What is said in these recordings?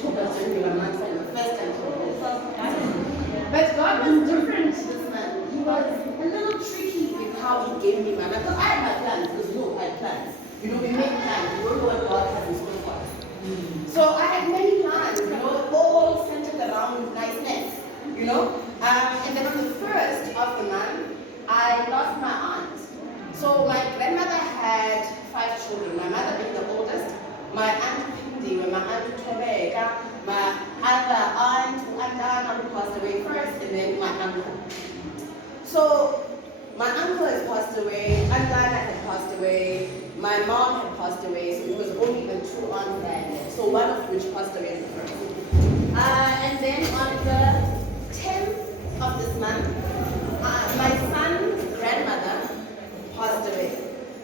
October during Ramadan, the first time. But God was different this month. He was a little tricky with how he gave me manna. Because I had my plans, because I had plans. We make plans. We don't know what God has in store for us. So I had many plans, all centered around niceness, And then on the first of the month, I lost my aunt. So my grandmother had 5 children. My mother being the oldest, my aunt Pindi, my aunt Tobeka, my other aunt, who passed away first, and then my uncle. So my uncle has passed away, Aunt Lana had passed away, my mom had passed away, so it was only the 2 aunts that so one of which passed away at the first. And then on the 10th of this month, my son's grandmother passed away.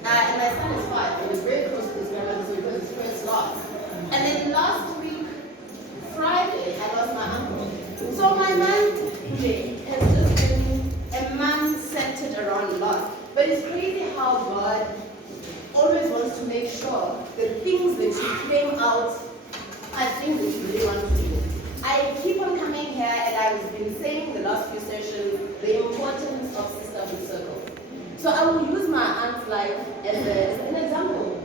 And my son is 5, and he was very close to his grandmother, so it was his first loss. And then last week, Friday, I lost my uncle. So my month today has just been a month centered around loss. But it's crazy how God always wants to make sure the things that you claim out are things that you really want to do. I keep on coming here, and I've been saying the last few sessions the importance of sisterhood circle. So I will use my aunt's life as an example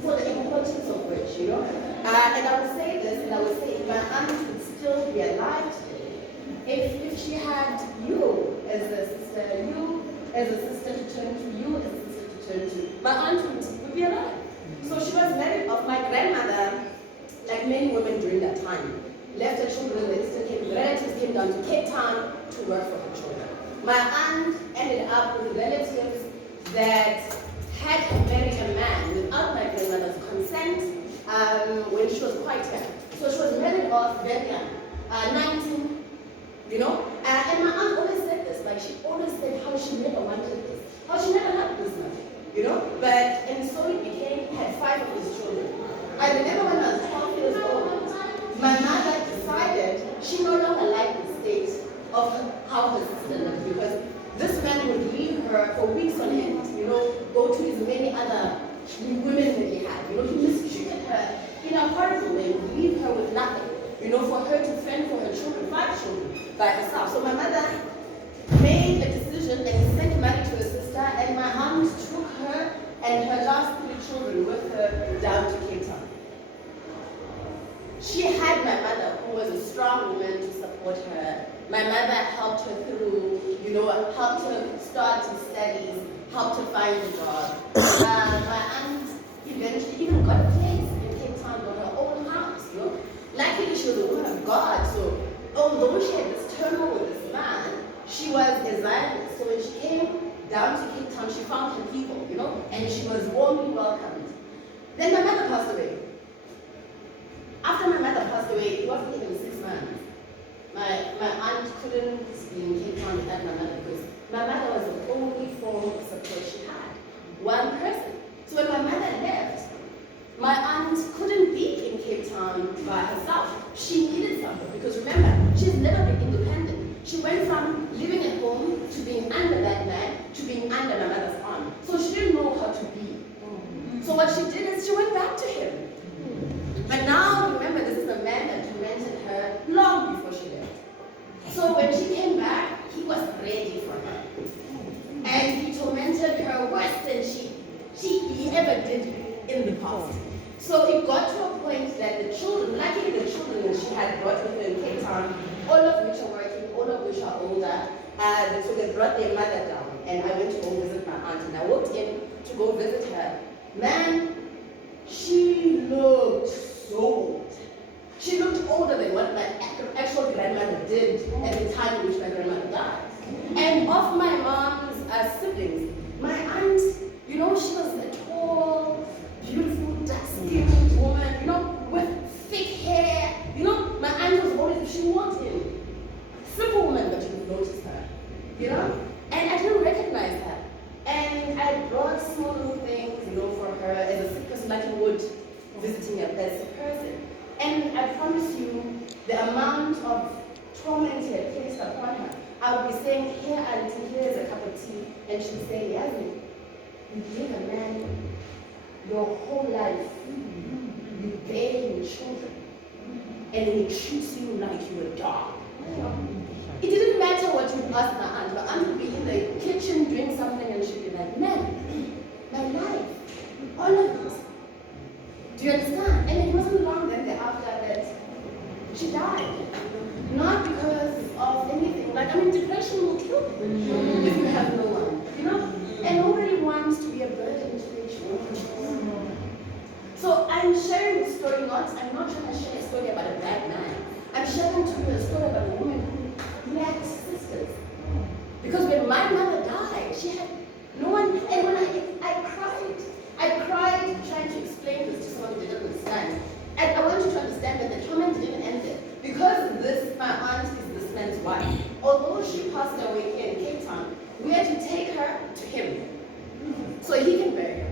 for the importance of which, And I would say this, and I would say my aunt would still be alive today if she had you as a sister, you as a sister to turn to, you as a sister to turn to. My aunt would be alive. So she was married off. My grandmother, like many women during that time, left her children, the relatives came down to Cape Town to work for her children. My aunt ended up with relatives that had her marry a man without my grandmother's consent when she was quite young. So she was married off very young, 19, And my aunt always said this, she always said how she never wanted this, how she never had this man, But, and so it became, he had 5 of his children. I remember when I was 12 years old, my mother decided she no longer liked the state of how her sister lived, because this man would leave her for weeks on end, go to his many other women that he had. He mistreated her in a horrible way, would leave her with nothing, for her to fend for her children, 5 children, by herself. So my mother made a decision and sent money to her sister, and my aunt took her and her last 3 children with her down to Cape Town. She had my mother, who was a strong woman, to support her. My mother helped her through, helped her start her studies, helped her find a job. My aunt eventually even got a place in Cape Town, got her own house. Luckily, she was a woman of God, so although she had this turmoil with this man, she was a Zionist. So when she came down to Cape Town, she found her people, and she was warmly welcomed. Then my mother passed away. After my mother passed away, it wasn't even 6 months. My aunt couldn't be in Cape Town without my mother, because my mother was the only form of support she had. One person. So when my mother left, my aunt couldn't be in Cape Town by herself. She needed something, because remember, she's never been independent. She went from living at home to being under that man to being under my mother's arm. So she didn't know how to be. So what she did is she went back to him. But now, remember, this is a man that tormented her long before she left. So when she came back, he was ready for her. And he tormented her worse than he ever did in the past. So it got to a point that the children, luckily the children that she had brought with her in Cape Town, all of which are working, all of which are older, so they brought their mother down. And I went to go visit my aunt, and I walked in to go visit her. Man, she looked so old. She looked older than what my actual grandmother did at the time in which my grandmother died. And of my mom's siblings, my aunt, she was a tall, beautiful, dark-skinned woman, with thick hair. My aunt was always, if she walked in, simple woman, but you would notice her, And I didn't recognize her. And I brought small little things, for her as a sick person, like you would visiting a sick person. And I promise you, the amount of torment he had placed upon her, I would be saying, here, auntie, here's a cup of tea. And she would say, Yasmin, you being a man your whole life, you bear him children. and then he treats you like you're a dog. It didn't matter what you asked my aunt. My aunt would be in the kitchen doing something and she'd be like, man, my life, all of it. Do you understand? And it wasn't long then thereafter that she died. Not because of anything. Like, I mean, depression will kill you if you have no one, you know? And nobody wants to be a burden to their children. So I'm sharing the story I'm not trying to share a story about a bad man. I'm sharing to you a story about a woman who lacked sisters. Because when my mother died, she had no one, and when I cried trying to explain this to someone who didn't understand. And I want you to understand that the trauma didn't end there. Because my aunt is this man's wife, although she passed away here in Cape Town, we had to take her to him so he can bury her.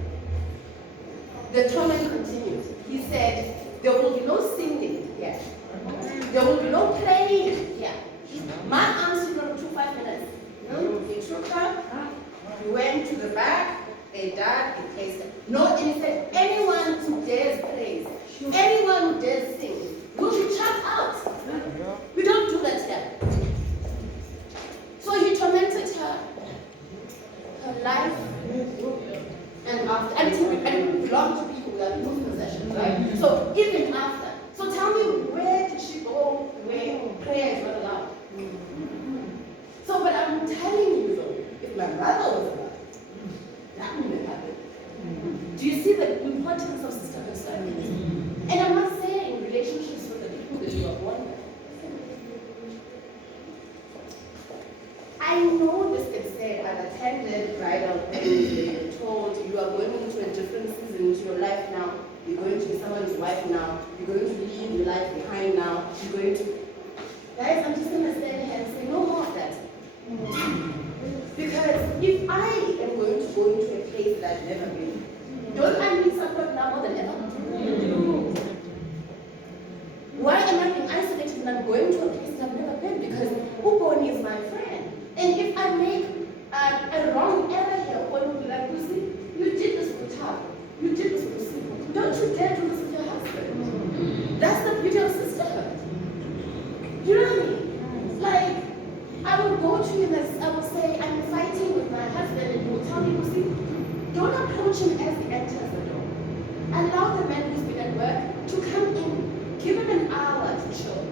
The trauma continued. He said, there will be no singing here. There will be no playing here. My aunt did not took 5 minutes. They took her, we went to the back, they died, they placed her. No, and he said, anyone who dares praise, anyone who dares sing, will be chucked out. We don't do that here. So he tormented her life, and after, and we belong to people who are in possession, right? So even after. So tell me, where did she go where prayer is not allowed? So, but I'm telling you though, if my brother was alive, that wouldn't happen. Do you see the importance of sisterhood service? And I'm not saying relationships with the people that you are born with. I know this gets said. I've attended bridal weddings where you're told you are going into a different season into your life now. You're going to be someone's wife now. You're going to leave your life behind now. You're going to... Guys, I'm just going to stand here and say no more of that. Because if I am going to go into a place that I've never been, don't I need support now more than ever? Why am I being isolated and I'm going to a place that I've never been? Because Uboni is my friend. And if I make a wrong error here, one will be like, Lucy, you did this with her. You did this with Lucy. Don't you dare do this with your husband. That's the beauty of sisterhood. You know what I mean? Like, I will go to you and I will say, I'm fighting with my husband, and you will tell me, Lucy, don't approach him as he enters the door. Allow the man who's been at work to come in. Give him an hour to chill.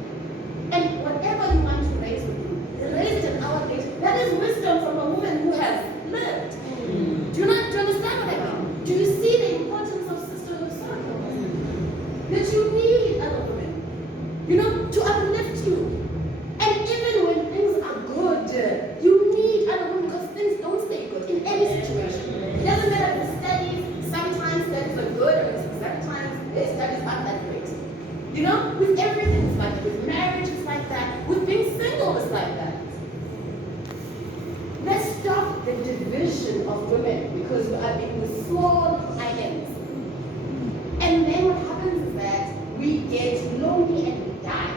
And whatever you want to raise with him, raise it an hour later. That is wisdom from a woman who has lived. Do you understand what I mean? Do you see the importance of sisterhood circles? That you need other women, you know, to uplift you. And even when things are good, you need other women because things don't stay good in any situation. It doesn't matter if the studies, sometimes studies are good, and sometimes the studies aren't that great. You know, with everything it's like that. With marriage it's like that. With being single it's like that. Let's stop the division of women because we are being the small islands. And then what happens is that we get lonely and we die.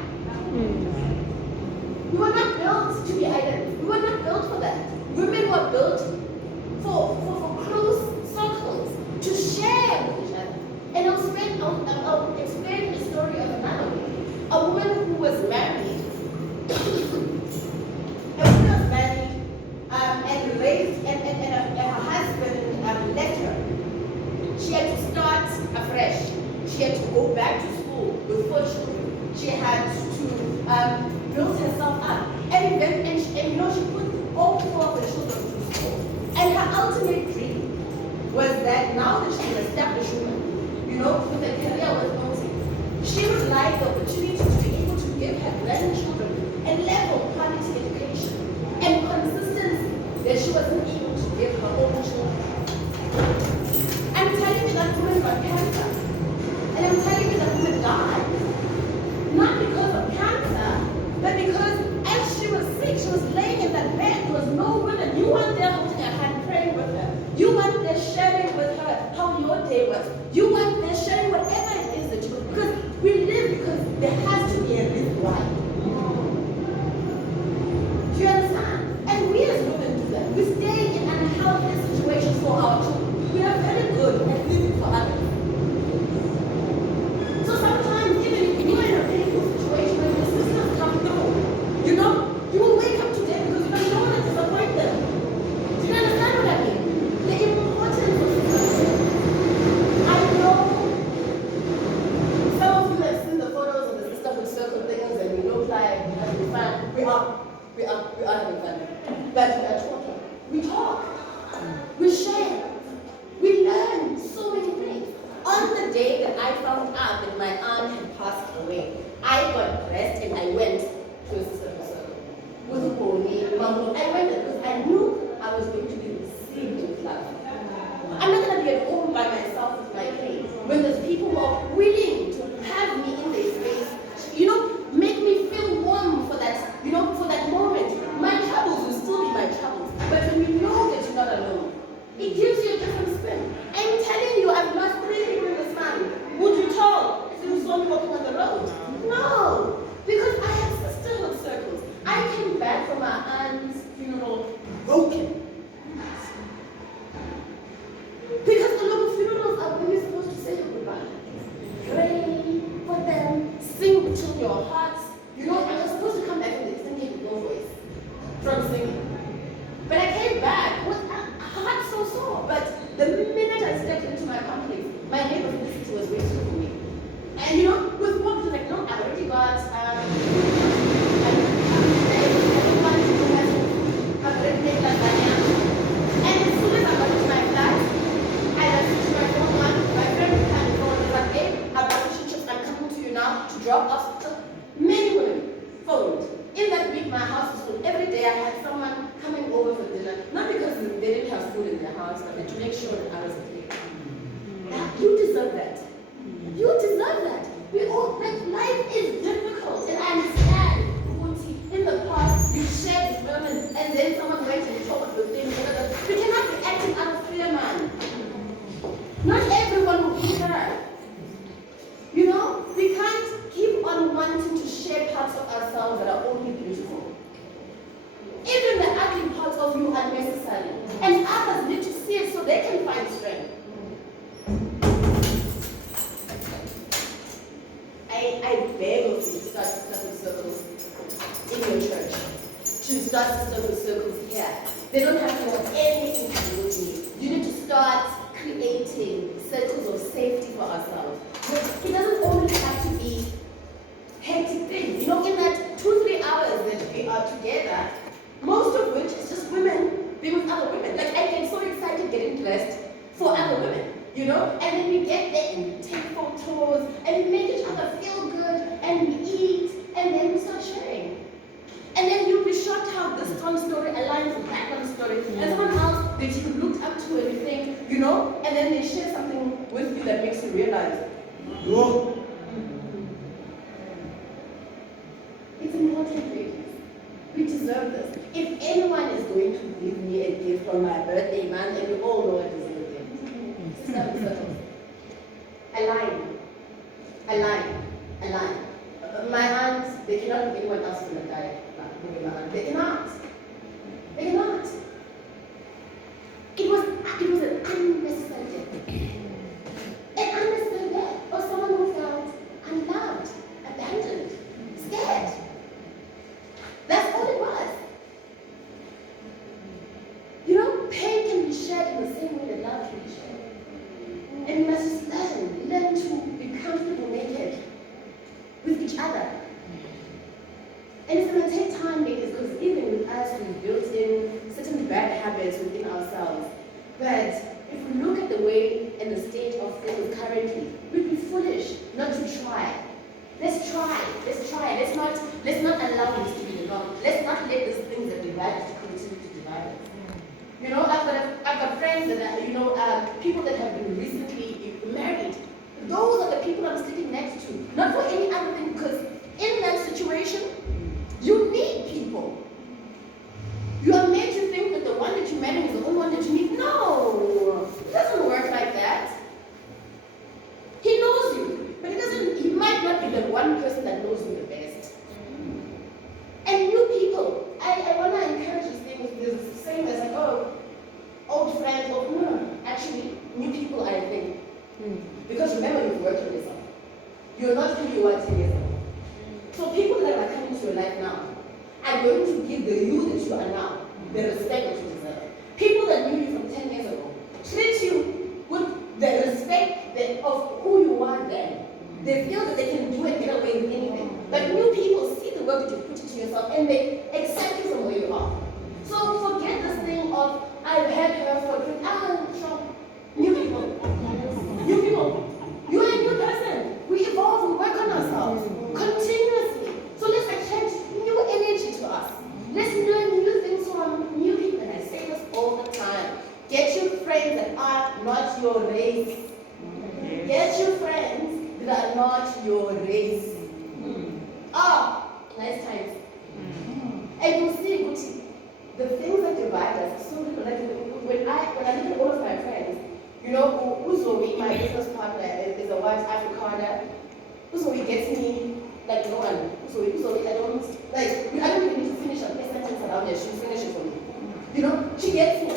We were not built to be islands. We were not built for that. Women were built for close circles, to share with each other. And I'll explain the story of another lady, a woman who was married. And raised, and her husband left her. She had to start afresh. She had to go back to school with 4 children. She had to build herself up. And you know, she put all 4 of the children to school. And her ultimate dream was that now that she's an established woman, you know, with a career with motive, she would like the opportunity to be able to give her grandchildren a level quality education and consistency that she wasn't able to give her own children. I'm telling you that woman got cancer. And I'm telling you that woman died. Not because of cancer, but because as she was sick, she was laying in that bed. There was no women. You weren't there holding her hand, praying with her. You weren't there sharing with her how your day was. You weren't there sharing whatever it is got dressed and I went to a sisterhood circle with a pony, mom. I went there because I knew I was going to be received with love. I'm not going to be at home by myself with my pain. When there's people who are willing to have me in their space, make me feel warm for that, for that moment. My troubles will still be my troubles, but when you know that you're not alone, it gives you a different spin. I'm telling you, I've lost 3 people in this family. Would you talk if you saw me walking on the road? No, because I have sisterhood circles. I came back from my aunt's funeral broken. Because a lot of funerals are when you're supposed to say goodbye. Pray for them, sing till your hearts. And you're supposed to come back and singing with no voice from singing. But I came back with a heart so sore. But the minute I stepped into my complex, my neighbor in the city was waiting for me. And with what was like, no, I already got I've already made lasagna. And as soon as I got into my flat, I listened to my phone on. My friend would come and phone was like, hey, I've got fish and chips, I'm coming to you now to drop off. So many women phoned. In that week, my house was full. Every day I had someone coming over for dinner. Not because they didn't have food in their house, but to make sure that I was okay. You deserve that. You deserve that. We all, life is difficult, and I understand. In the past, you shared with women, and then someone went and told the thing. We cannot be acting out of fear, man. Not everyone will be her. We can't keep on wanting to share parts of ourselves that are only beautiful. Even the ugly parts of you are necessary, and others need to see it so they can find strength. I beg of you to start sisterhood circles in your church, to start sisterhood circles here. They don't have to have anything to do with me. You need to start creating circles of safety for ourselves. It doesn't only have to be hectic things. In that 2-3 hours that we are together, most of which is just women being with other women. I get so excited getting dressed for other women. And then we get there and we take photos and we make each other feel good and we eat and then we start sharing. And then you'll be shocked how this one story aligns with that one story. And someone else that you looked up to and you think, and then they share something with you that makes you realize, whoa. It's important, ladies. We deserve this. If anyone is going to give me a gift on my birthday, man, and you all know it is Align. My aunts, they cannot be anyone else in the diet. They cannot. It was an unnecessary death. An unnecessary death of someone who felt unloved, abandoned, scared. That's all it was. Pain can be shared in the same way that love can be shared. And we must just learn to be comfortable naked with each other. And it's going to take time, ladies, because even with us, we've built in certain bad habits within ourselves. But if we look at the way and the state of things currently, we'd be foolish not to try. Let's try. Let's not allow this to be the norm. Let's not let these things that divide us to continue to divide us. I've got friends that people that have been recently married. Those are the people I'm sitting next to. Not for any other thing, because in that situation, you need people. You are made to think that the one that you marry is the only one that you need. No, it doesn't work like that. He knows you, but he might not be the one person that knows you the best. And new people, I want to encourage this thing with this saying that's old friends, actually, new people are a thing. Because remember, you've worked on yourself. You're not who you were 10 years ago. So people that are coming to your life now are going to give the you that you are now the respect that you deserve. People that knew you from 10 years ago treat you with the respect of who you are then. They feel that they can do and get away with anything. But new people see the work that you put into yourself and they accept you from where you are. So forget this thing of, I've had her for new people. New people. You're a new person. We evolve, we work on ourselves continuously. not your race. Oh, nice times. And you see, Gucci, the things that divide us, so little. Like when I look at all of my friends, you know, Uzowi, my business partner, is a white Afrikaner. Uzowi gets me like no one. Uzowi, I don't even need to finish a sentence around her. She'll finish it for me. You know, she gets me.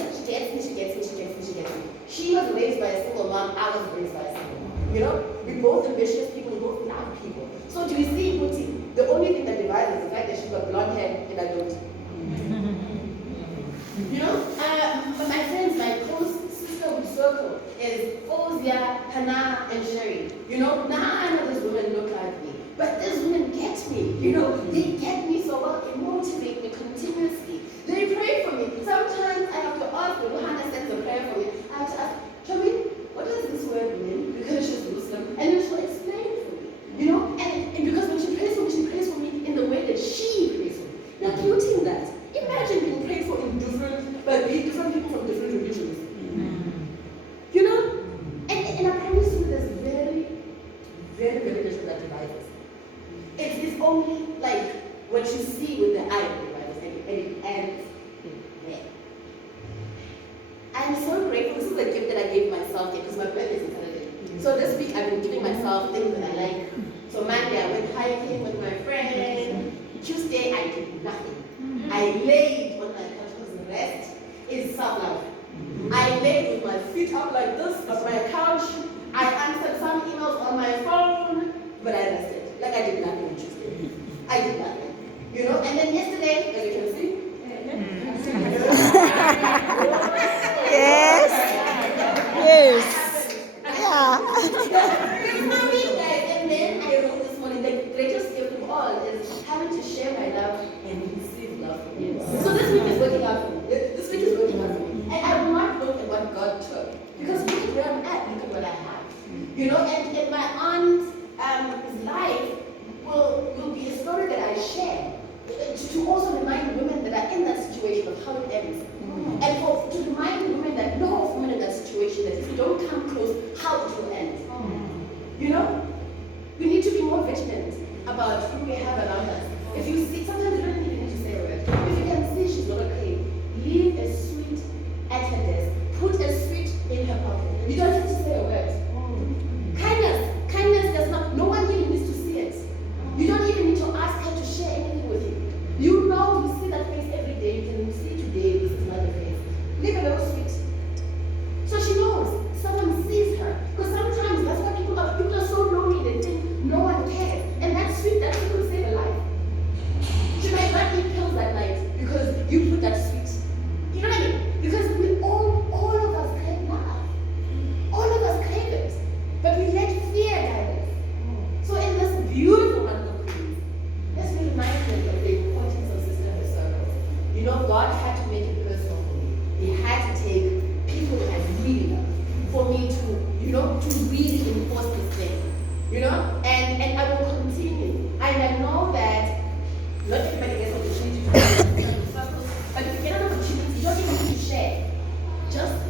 She was raised by a single mom. I was raised by a single mom. You know, we both ambitious people. We both love people. So do you see, Gucci? The only thing that divides is the fact that she's got blonde hair and I don't. You know, my friends, my close sisterhood circle is Fozia, Hannah, and Sherry. You know, now I know these women look like me, but these women get me. You know, they get me so well, they motivate me continuously. They pray for me. Sometimes I have to ask them, Hannah sends a prayer for me. I have to ask, Shami, what does this word mean? Because she's Muslim, and then she'll explain it for me. You know, and because when she prays for me in the way that she prays for me. Now, beauty in that. Imagine being prayed for in different people from different religions. You know? And I promise you there's very, very, very little that divides us. It's only like what you see with the eye that divides us, and it ends there. I'm so grateful. This is a gift that I gave myself because my birthday is in Saturday. So this week I've been giving myself things that I like. So Monday I went hiking with my friend. Tuesday I did nothing. I laid on my couch because the rest is self-love. I laid with my feet up like this on my couch. I answered some emails on my phone, but I rested. Like I did nothing on Tuesday. I did nothing. You know, and then yesterday, as you can see. Yes. Yeah. It's my week, guys. And then I wrote this morning, the greatest gift of all is having to share my love and receive love. So this week is working out for me. This week is working out for me. And I will not look at what God took. Because look at where I'm at, look at what I have. You know, and my aunt's life will be a story that I share. To also remind women that are in that situation of how it ends. And to remind women that know of women in that situation that if you don't come close, how it will end. You know? We need to be more vigilant about who we have around us. If you see, sometimes you don't even need to say a word. If you can see she's not okay, leave a sweet at her desk. Put a sweet in her pocket. You don't need to say a word. Kindness does not, no one even needs to see it. You don't even need to ask her to share anything with you. You know, you see that face every day. You can see today, this is not the face. Leave a little sweet. So she knows someone sees her. Because sometimes that's why people are so lonely, they think no one cares. And that sweet, that could save a life. She might not eat pills that night because you put that sweet. You know what I mean? Because we all of us crave love. All of us crave it. But we let fear guide us. So in this beautiful month of Queens, let's be reminded of the importance of sisterhood circles. You know, God had to make it personal for me. He had to take people that I really love for me to, you know, to really enforce this thing. You know? And I will continue. And I know that not everybody gets opportunity to do circles, but if you get an opportunity, you don't even need to share.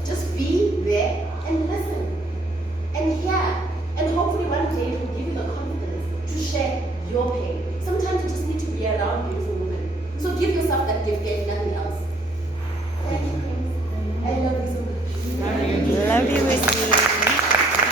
Just be there and listen. And hear. And hopefully one day it will give you the confidence to share your pain. Sometimes you just need to be around beautiful women. So give yourself that gift, if nothing else. Thank you, Queens. I love you so much. Love you with you.